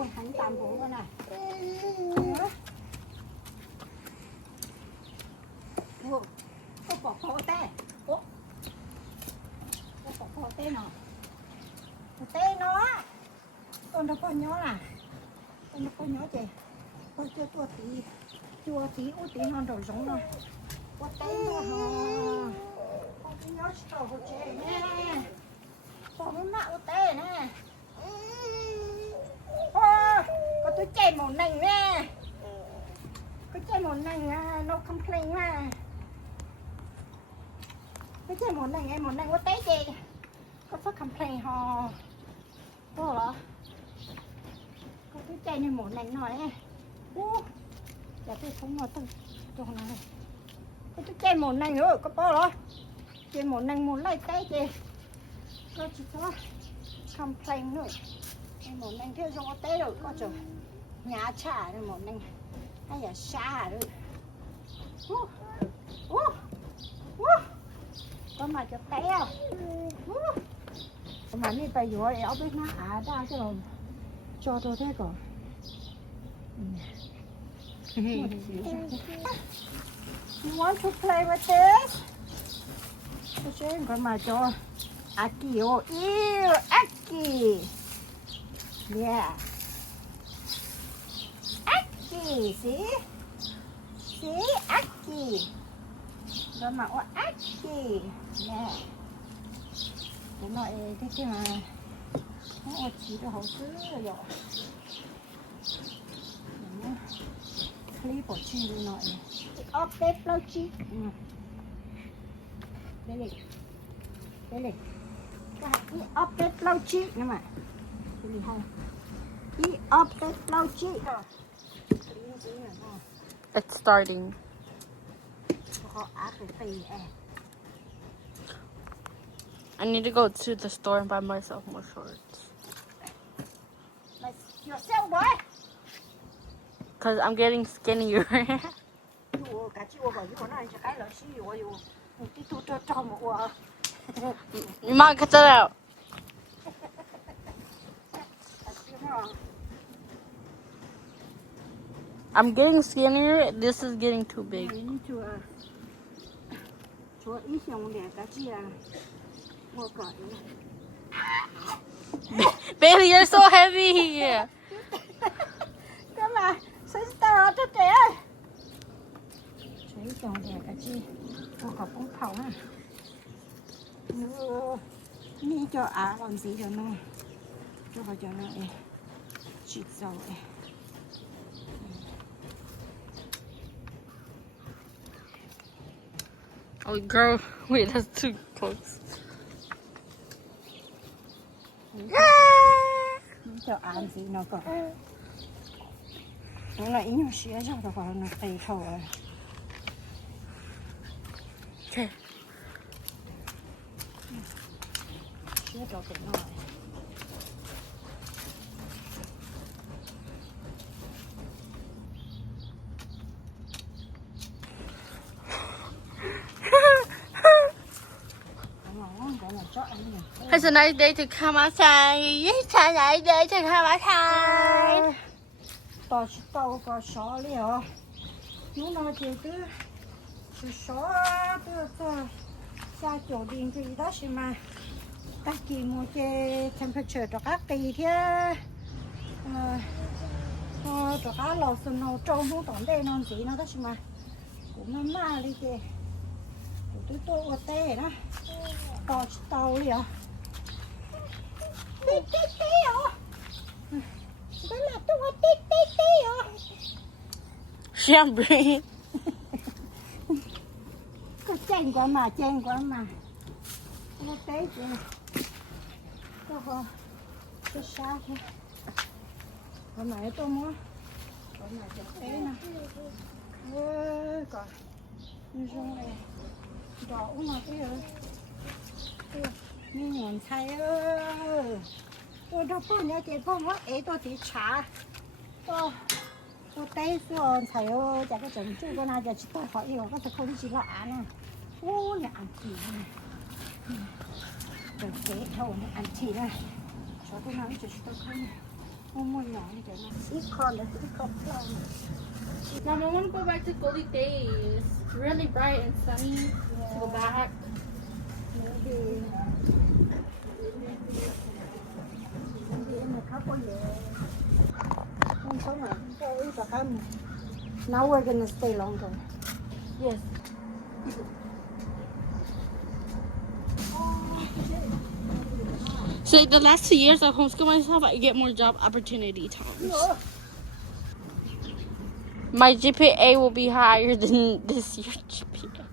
ôi hắn tạm bố con này ủa có bỏ phô tê ủa có bỏ phô tê nó tê nó con đâu con nhó à con đâu con nhó chị con chưa chua tí út tí non rồi giống rồi có tê nó hả con cứ nhó sầu của chị nè con muốn mạo tê nè có tôi chạy một nành nè có chạy một nành no complain mà có chạy một nành có té chị có phát complain hò có hả có tôi chạy như một nành nói nè giờ tôi không nói tôi này có tôi chạy một nành nữa có bao đó chạy một nành một lấy té chị có chỉ có complain nữa một nành theo trong có té rồi có chờ nhà trả rồi một nành hay là xa rồi có mà cho té mà đi bây giờ em biết nó ra cái rồi cho tôi thế còn you want to play with this? Tôi sẽ còn mà cho Aki yêu Aki yeah Aki see Aki rồi mà Aki yeah cái loại cái mà nó chỉ được hậu cứ rồi clip của chị nói update lâu chị đây này cái update lâu chị nhưng mà cái gì không cái update lâu chị rồi It's starting. I need to go to the store and buy myself more shorts. Yourself, boy. Cause I'm getting skinnier. Mom, cut that out. I'm getting skinnier. This is getting too big. Bailey, you're so heavy. Come on, sister, to there. Thấy chồng đẻ cả chi, cô có bông pháo à? Mi cho làm gì cho nó? Cho vào cho nó chít dầu Oh, girl, wait, that's too close. Cho ăn gì nó còn. Nó lại nhiều xía cho nó còn nó tây khẩu rồi. Okay. Xía cho cái nó. It's a nice day to come outside. It's a nice day to come outside. Tao có xó liều. Nó nói chuyện cứ xó từ xa chỗ điện gì đó xí mà. Ta chỉ một cái temperature cho các kỳ thế. Cho các lò sân nấu trâu nó tỏng đây non gì nó đó xí mà. Cũng mà đi kìa. Tôi có tê đó. Tao liều. Tí hả? Đó là tôi có tí hả? Can't breathe. Có chen quá mà. Có té chứ. Có sao thế? Có mẹ tôi mua. Có mẹ cho té nè. Còn. Như rung này. Đỏ mà cái rồi. Như nhọn thay ơi. Tôi đâu có nhớ chị không có tôi thì trả. Tôi té xuống thầy ơi, chả có chồng chú con nào giờ chỉ tôi hỏi yêu có thể không chỉ là ăn nè ăn gì nè. Rồi thế thôi nè ăn gì đây. Cho tôi nói cho tôi không. 어머, 야, 이제 이컨, 이컨. Mom, I want to go back to Goldie Days. Really bright and sunny. To go back. Maybe in a couple years. Now we're gonna stay longer. Yes. So the last 2 years I homeschool myself, I get more job opportunity times. My GPA will be higher than this year's GPA.